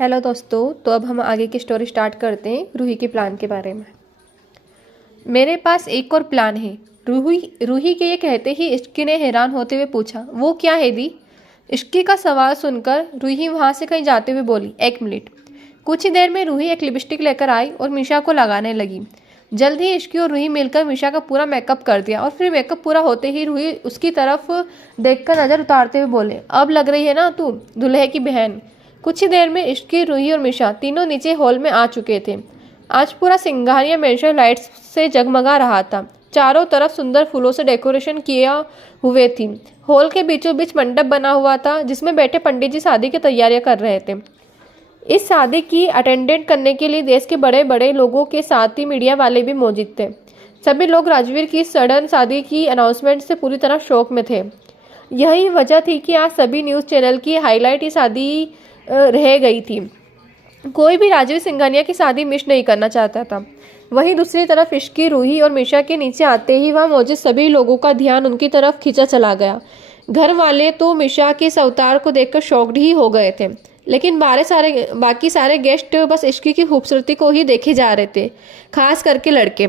Hello दोस्तों, तो अब हम आगे की स्टोरी स्टार्ट करते हैं रूही के प्लान के बारे में। मेरे पास एक और प्लान है। रूही के ये कहते ही इश्की ने हैरान होते हुए पूछा, वो क्या है दी? इश्की का सवाल सुनकर रूही वहाँ से कहीं जाते हुए बोली, 1 मिनट। कुछ ही देर में रूही एक लिपस्टिक लेकर आई और मीशा को लगाने लगी। जल्द ही इश्की और रूही मिलकर मीशा का पूरा मेकअप कर दिया और फिर मेकअप पूरा होते ही रूही उसकी तरफ देखकर नज़र उतारते हुए बोले, अब लग रही है ना तू दूल्हे की बहन। कुछ ही देर में इश्की, रूही और मीशा तीनों नीचे हॉल में आ चुके थे। आज पूरा सिंघानिया मैंशन लाइट्स से जगमगा रहा था। चारों तरफ सुंदर फूलों से डेकोरेशन किया हुए थी। हॉल के बीचों बीच मंडप बना हुआ था जिसमें बैठे पंडित जी शादी की तैयारियां कर रहे थे। इस शादी की अटेंडेंट करने के लिए देश के बड़े बड़े लोगों के साथ ही मीडिया वाले भी मौजूद थे। सभी लोग राजवीर की सडन शादी की अनाउंसमेंट से पूरी तरह शॉक में थे। यही वजह थी कि आज सभी न्यूज़ चैनल की हाईलाइट ही शादी रह गई थी। कोई भी राजवीर सिंघानिया की शादी मिस नहीं करना चाहता था। वहीं दूसरी तरफ इश्की, रूही और मीशा के नीचे आते ही वहाँ मौजूद सभी लोगों का ध्यान उनकी तरफ खींचा चला गया। घर वाले तो मीशा के इस अवतार को देखकर शॉक्ड ही हो गए थे, लेकिन बाकी सारे गेस्ट बस इश्की की खूबसूरती को ही देखे जा रहे थे, खास करके लड़के।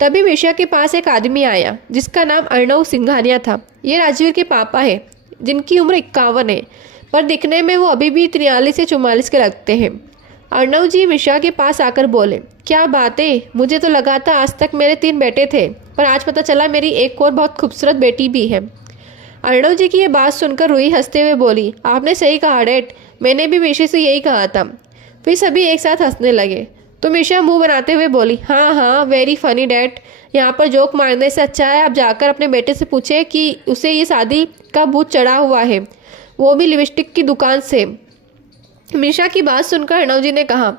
तभी मीशा के पास एक आदमी आया जिसका नाम अर्णव सिंघानिया था। ये राजवीर के पापा है, जिनकी उम्र 51 है, पर दिखने में वो अभी भी 43 से 44 के लगते हैं। अर्णव जी मीशा के पास आकर बोले, क्या बात है, मुझे तो लगा था आज तक मेरे 3 बेटे थे, पर आज पता चला मेरी एक और बहुत खूबसूरत बेटी भी है। अर्णव जी की ये बात सुनकर रूही हंसते हुए बोली, आपने सही कहा डैड, मैंने भी मीशा से यही कहा था। फिर सभी एक साथ हंसने लगे तो मीशा मुंह बनाते हुए बोली, हाँ हाँ, वेरी फनी डैड। यहाँ पर जोक मारने से अच्छा है आप जाकर अपने बेटे से पूछे कि उसे ये शादी का भूत चढ़ा हुआ है, वो भी लिपस्टिक की दुकान से। मीशा की बात सुनकर अर्णव जी ने कहा,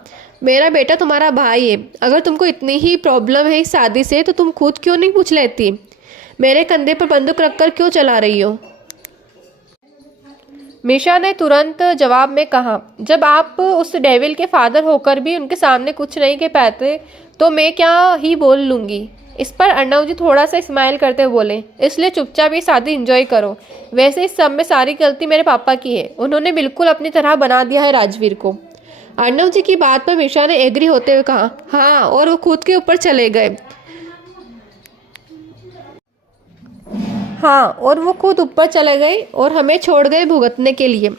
मेरा बेटा तुम्हारा भाई है, अगर तुमको इतनी ही प्रॉब्लम है इस शादी से तो तुम खुद क्यों नहीं पूछ लेती? मेरे कंधे पर बंदूक रखकर क्यों चला रही हो? मीशा ने तुरंत जवाब में कहा, जब आप उस डेविल के फादर होकर भी उनके सामने कुछ नहीं कह पाते तो मैं क्या ही बोल लूँगी। इस पर अर्णव जी थोड़ा सा स्माइल करते हुए बोले, इसलिए चुपचाप ये शादी एंजॉय करो। वैसे इस सब में सारी गलती मेरे पापा की है, उन्होंने बिल्कुल अपनी तरह बना दिया है राजवीर को। अर्णव जी की बात पर मीशा ने एग्री होते हुए कहा, हाँ, और वो खुद के ऊपर चले गए। हाँ, और वो खुद ऊपर चले गए और हमें छोड़ गए भुगतने के लिए।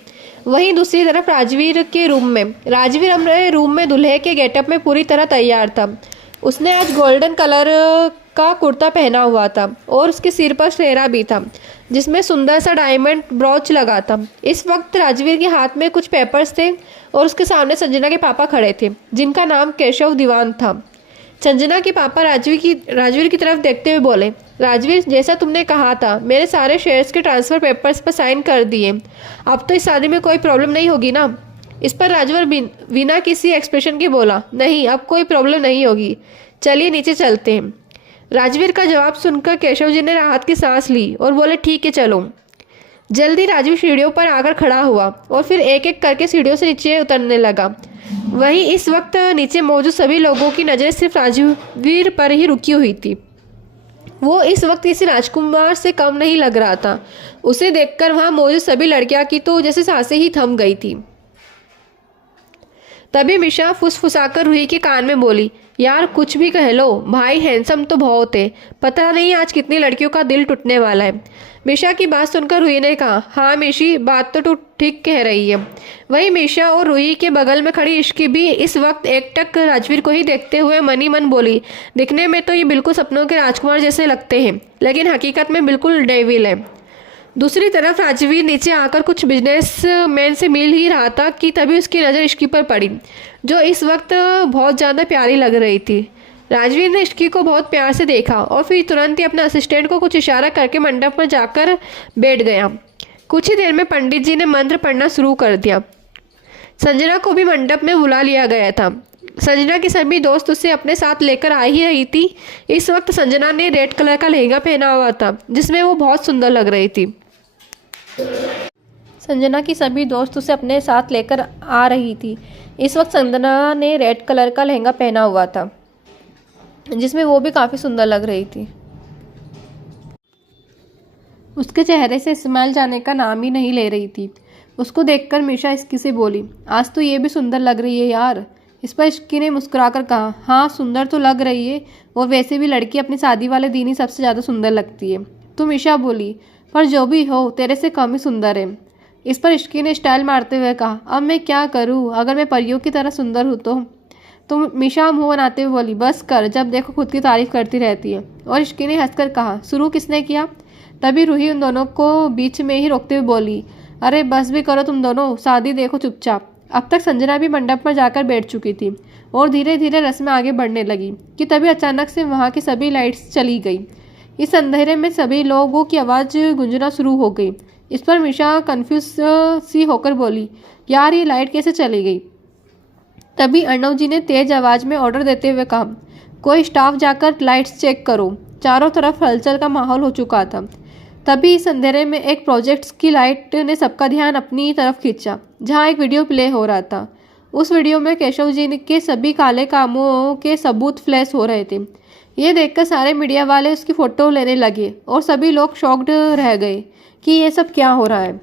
वहीं दूसरी तरफ राजवीर अपने रूम में दूल्हे के गेटअप में पूरी तरह तैयार था। उसने आज गोल्डन कलर का कुर्ता पहना हुआ था और उसके सिर पर सेहरा भी था जिसमें सुंदर सा डायमंड ब्रॉच लगा था। इस वक्त राजवीर के हाथ में कुछ पेपर्स थे और उसके सामने संजना के पापा खड़े थे, जिनका नाम केशव दीवान था। संजना के पापा राजवीर की तरफ देखते हुए बोले, राजवीर, जैसा तुमने कहा था, मेरे सारे शेयर्स के ट्रांसफ़र पेपर्स पर साइन कर दिए। अब तो इस शादी में कोई प्रॉब्लम नहीं होगी ना? इस पर राजवीर बिना किसी एक्सप्रेशन के बोला, नहीं, अब कोई प्रॉब्लम नहीं होगी, चलिए नीचे चलते हैं। राजवीर का जवाब सुनकर केशव जी ने राहत की सांस ली और बोले, ठीक है चलो। जल्दी राजवीर सीढ़ियों पर आकर खड़ा हुआ और फिर एक एक करके सीढ़ियों से नीचे उतरने लगा। वहीं इस वक्त नीचे मौजूद सभी लोगों की नज़रें सिर्फ राजवीर पर ही रुकी हुई थी। वो इस वक्त किसी राजकुमार से कम नहीं लग रहा था। उसे देखकर वहाँ मौजूद सभी लड़कियां की तो जैसे सांसें ही थम गई थी। तभी मीशा फुसफुसाकर रूही के कान में बोली, यार कुछ भी कह लो, भाई हैंडसम तो बहुत है, पता नहीं आज कितनी लड़कियों का दिल टूटने वाला है। मीशा की बात सुनकर रूही ने कहा, हाँ मीशी, बात तो तू ठीक कह रही है। वहीं मीशा और रूही के बगल में खड़ी इश्की भी इस वक्त एकटक राजवीर को ही देखते हुए मनी मन बोली, दिखने में तो ये बिल्कुल सपनों के राजकुमार जैसे लगते हैं, लेकिन हकीकत में बिल्कुल डेविल है। दूसरी तरफ राजवीर नीचे आकर कुछ बिजनेसमैन से मिल ही रहा था कि तभी उसकी नज़र इश्की पर पड़ी, जो इस वक्त बहुत ज़्यादा प्यारी लग रही थी। राजवीर ने इश्की को बहुत प्यार से देखा और फिर तुरंत ही अपने असिस्टेंट को कुछ इशारा करके मंडप में जाकर बैठ गया। कुछ ही देर में पंडित जी ने मंत्र पढ़ना शुरू कर दिया। संजना को भी मंडप में बुला लिया गया था। संजना की सभी दोस्त उसे अपने साथ लेकर आ ही रही थी। इस वक्त संजना ने रेड कलर का लहंगा पहना हुआ था जिसमें वो बहुत सुंदर लग रही थी। संजना की सभी दोस्त उसे अपने साथ लेकर आ रही थी। इस वक्त संजना ने रेड कलर का लहंगा पहना हुआ था जिसमें वो भी काफ़ी सुंदर लग रही थी। उसके चेहरे से स्माइल जाने का नाम ही नहीं ले रही थी। उसको देखकर मीशा इश्की से बोली, आज तो ये भी सुंदर लग रही है यार। इस पर इश्की ने मुस्कुराकर कहा, हाँ सुंदर तो लग रही है, और वैसे भी लड़की अपनी शादी वाले दिन ही सबसे ज़्यादा सुंदर लगती है। तो मीशा बोली, पर जो भी हो तेरे से कम ही सुंदर है। इस पर इश्की ने स्टाइल मारते हुए कहा, अब मैं क्या करूँ, अगर मैं परियों की तरह सुंदर हूँ तो मीशा मुँह बनाते हुए बोली, बस कर, जब देखो खुद की तारीफ करती रहती है। और इश्की ने हंसकर कहा, शुरू किसने किया? तभी रूही उन दोनों को बीच में ही रोकते हुए बोली, अरे बस भी करो तुम दोनों, शादी देखो चुपचाप। अब तक संजना भी मंडप पर जाकर बैठ चुकी थी और धीरे धीरे रस्म आगे बढ़ने लगी कि तभी अचानक से वहाँ की सभी लाइट्स चली गई। इस अंधेरे में सभी लोगों की आवाज़ गूंजना शुरू हो गई। इस पर मीशा कन्फ्यूज सी होकर बोली, यार ये लाइट कैसे चली गई? तभी अर्णव जी ने तेज आवाज़ में ऑर्डर देते हुए कहा, कोई स्टाफ जाकर लाइट्स चेक करो। चारों तरफ हलचल का माहौल हो चुका था। तभी इस अंधेरे में एक प्रोजेक्ट्स की लाइट ने सबका ध्यान अपनी तरफ खींचा, जहां एक वीडियो प्ले हो रहा था। उस वीडियो में केशव जी के सभी काले कामों के सबूत फ्लैश हो रहे थे। ये देखकर सारे मीडिया वाले उसकी फ़ोटो लेने लगे और सभी लोग शॉक्ड रह गए कि ये सब क्या हो रहा है।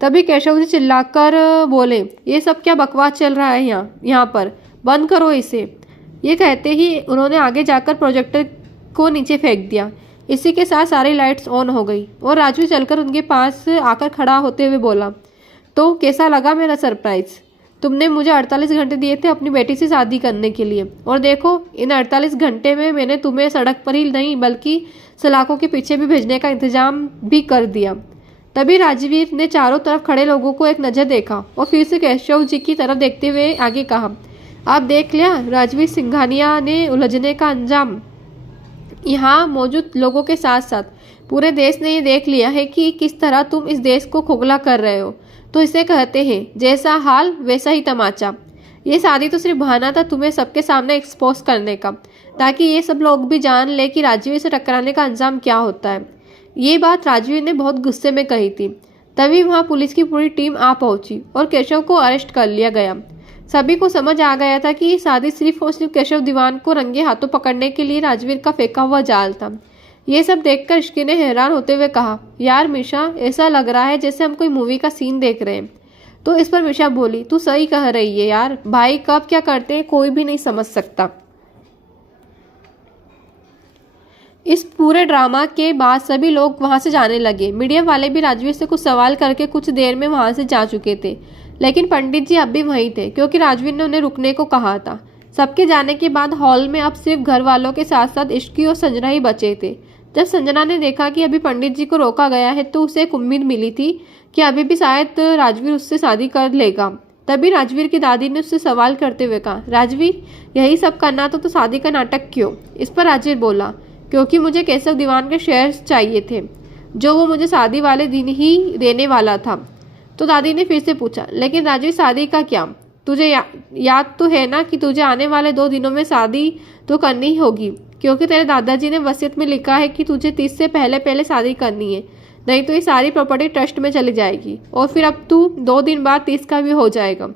तभी केशव जी चिल्लाकर बोले, ये सब क्या बकवास चल रहा है यहाँ पर, बंद करो इसे। ये कहते ही उन्होंने आगे जाकर प्रोजेक्टर को नीचे फेंक दिया। इसी के साथ सारी लाइट्स ऑन हो गई और राजू चलकर उनके पास आकर खड़ा होते हुए बोला, तो कैसा लगा मेरा सरप्राइज़? तुमने मुझे 48 घंटे दिए थे अपनी बेटी से शादी करने के लिए, और देखो इन 48 घंटे में मैंने तुम्हें सड़क पर ही नहीं बल्कि सलाखों के पीछे भी भेजने का इंतजाम भी कर दिया। तभी राजवीर ने चारों तरफ खड़े लोगों को एक नज़र देखा और फिर से केशव जी की तरफ देखते हुए आगे कहा, आप देख लिया राजवीर सिंघानिया ने उलझने का अंजाम। यहाँ मौजूद लोगों के साथ साथ पूरे देश ने ये देख लिया है कि किस तरह तुम इस देश को खोखला कर रहे हो। तो इसे कहते हैं जैसा हाल वैसा ही तमाचा। ये शादी तो सिर्फ बहाना था तुम्हें सबके सामने एक्सपोज करने का, ताकि ये सब लोग भी जान ले कि राजवीर से टकराने का अंजाम क्या होता है। ये बात राजवीर ने बहुत गुस्से में कही थी। तभी वहाँ पुलिस की पूरी टीम आ पहुंची और केशव को अरेस्ट कर लिया गया। सभी को समझ आ गया था कि ये शादी सिर्फ और सिर्फ केशव दीवान को रंगे हाथों पकड़ने के लिए राजवीर का फेंका हुआ जाल था। ये सब देखकर इश्की ने हैरान होते हुए कहा, यार मीशा ऐसा लग रहा है जैसे हम कोई मूवी का सीन देख रहे हैं। तो इस पर मीशा बोली, तू सही कह रही है यार, भाई कब क्या करते हैं कोई भी नहीं समझ सकता। इस पूरे ड्रामा के बाद सभी लोग वहां से जाने लगे। मीडिया वाले भी राजवीर से कुछ सवाल करके कुछ देर में वहां से जा चुके थे, लेकिन पंडित जी अब भी वहीं थे क्योंकि राजवीर ने उन्हें रुकने को कहा था। सबके जाने के बाद हॉल में अब सिर्फ घर वालों के साथ साथ इश्की और संजना ही बचे थे। जब संजना ने देखा कि अभी पंडित जी को रोका गया है तो उसे एक उम्मीद मिली थी कि अभी भी शायद राजवीर उससे शादी कर लेगा। तभी राजवीर की दादी ने उससे सवाल करते हुए कहा, राजवीर यही सब करना तो शादी का नाटक क्यों? इस पर राजवीर बोला, क्योंकि मुझे केशव दीवान के शेयर्स चाहिए थे जो वो मुझे शादी वाले दिन ही देने वाला था। तो दादी ने फिर से पूछा, लेकिन राजवीर शादी का क्या? तुझे याद तो है ना कि तुझे आने वाले 2 दिनों में शादी तो करनी ही होगी, क्योंकि तेरे दादाजी ने वसीयत में लिखा है कि तुझे 30 से पहले शादी करनी है, नहीं तो ये सारी प्रॉपर्टी ट्रस्ट में चली जाएगी और फिर अब तू 2 दिन बाद 30 का भी हो जाएगा।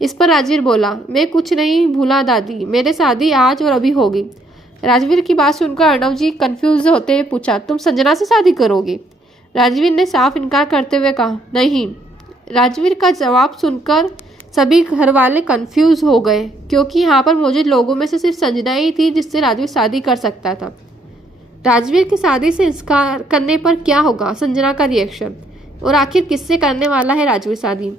इस पर राजवीर बोला, मैं कुछ नहीं भूला दादी, मेरे शादी आज और अभी होगी। राजवीर की बात सुनकर अर्णव जी कंफ्यूज होते हुए पूछा, तुम संजना से शादी करोगे? राजवीर ने साफ इनकार करते हुए कहा, नहीं। राजवीर का जवाब सुनकर सभी घर वाले कंफ्यूज हो गए, क्योंकि यहाँ पर मौजूद लोगों में से सिर्फ संजना ही थी जिससे राजवीर शादी कर सकता था। राजवीर की शादी से इंकार करने पर क्या होगा संजना का रिएक्शन, और आखिर किससे करने वाला है राजवीर शादी?